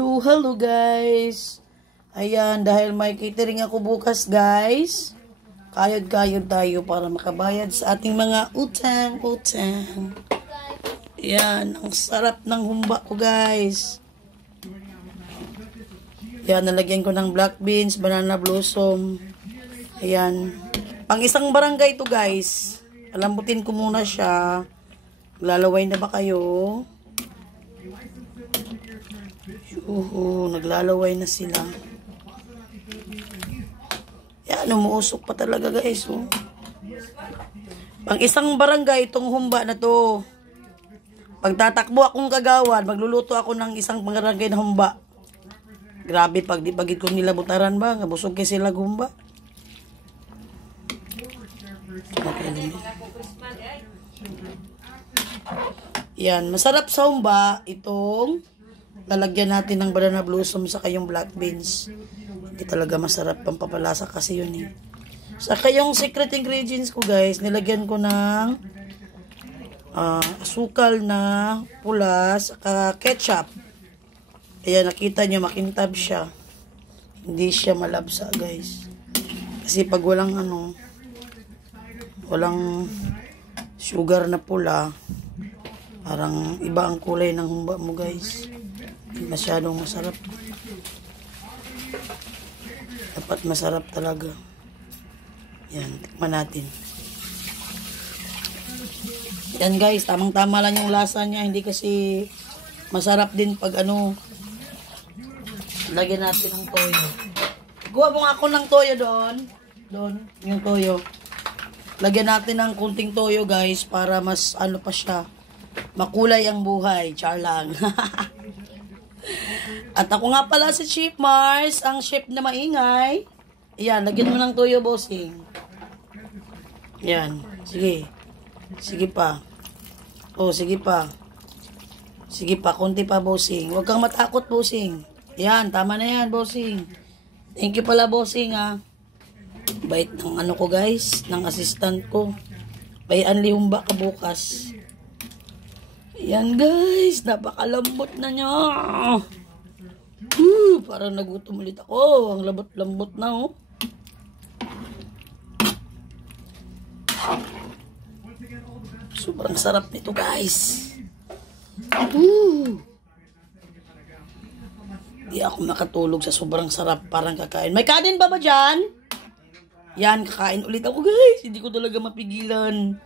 Hello guys. Ayan, dahil may catering ako bukas guys. Kayod-kayod tayo para makabayad sa ating mga utang. Ayan, ang sarap ng humba ko guys. Ayan, nalagyan ko ng black beans, banana blossom. Ayan. Pang isang barangay to guys. Alambutin ko muna siya. Lalaway na ba kayo? Naglalaway na sila. Yan, umuusok pa talaga guys. Pang isang barangay itong humba na to. Pag tatakbo akong kagawan, magluluto ako ng isang barangay na humba. Grabe, pag di pagit ko nila butaran ba, busog kay sila humba. Yan, masarap sa humba itong lalagyan natin ng banana blossom sa kayong black beans. Hindi talaga masarap pang papalasa kasi yun eh. Sa kayong secret ingredients ko guys, nilagyan ko ng asukal na pula saka ketchup. Ayan, nakita nyo, makintab siya. Hindi siya malabsa guys. Kasi pag walang walang sugar na pula, parang iba ang kulay ng humba mo guys. Masyadong masarap. Dapat masarap talaga. Yan, tikman natin. Yan guys, tamang-tama lang yung lasa niya. Hindi kasi masarap din pag lagyan natin ng toyo. Gawa mo ako ng toyo doon. Doon, yung toyo. Lagyan natin ng kunting toyo guys para mas pa siya. Makulay ang buhay. Char lang. At ako nga pala si Chef Mars, ang chef na maingay. Ayan, lagyan mo ng toyo, bossing. Ayan, sige. Sige pa. Oh, sige pa. Sige pa, konti pa, bossing. Huwag kang matakot, bossing. Ayan, tama na yan, bossing. Thank you pala, bossing, ha. Bait ng ko, guys, ng assistant ko. Bayan humba ka bukas. Ayan, guys, napakalambot na niya. Parang nagutom ulit ako. Ang lambot-lambot na, oh. Sobrang sarap nito, guys. Di ako makatulog sa sobrang sarap. Parang kakain. May kanin ba dyan? Yan, kakain ulit ako, guys. Hindi ko talaga mapigilan.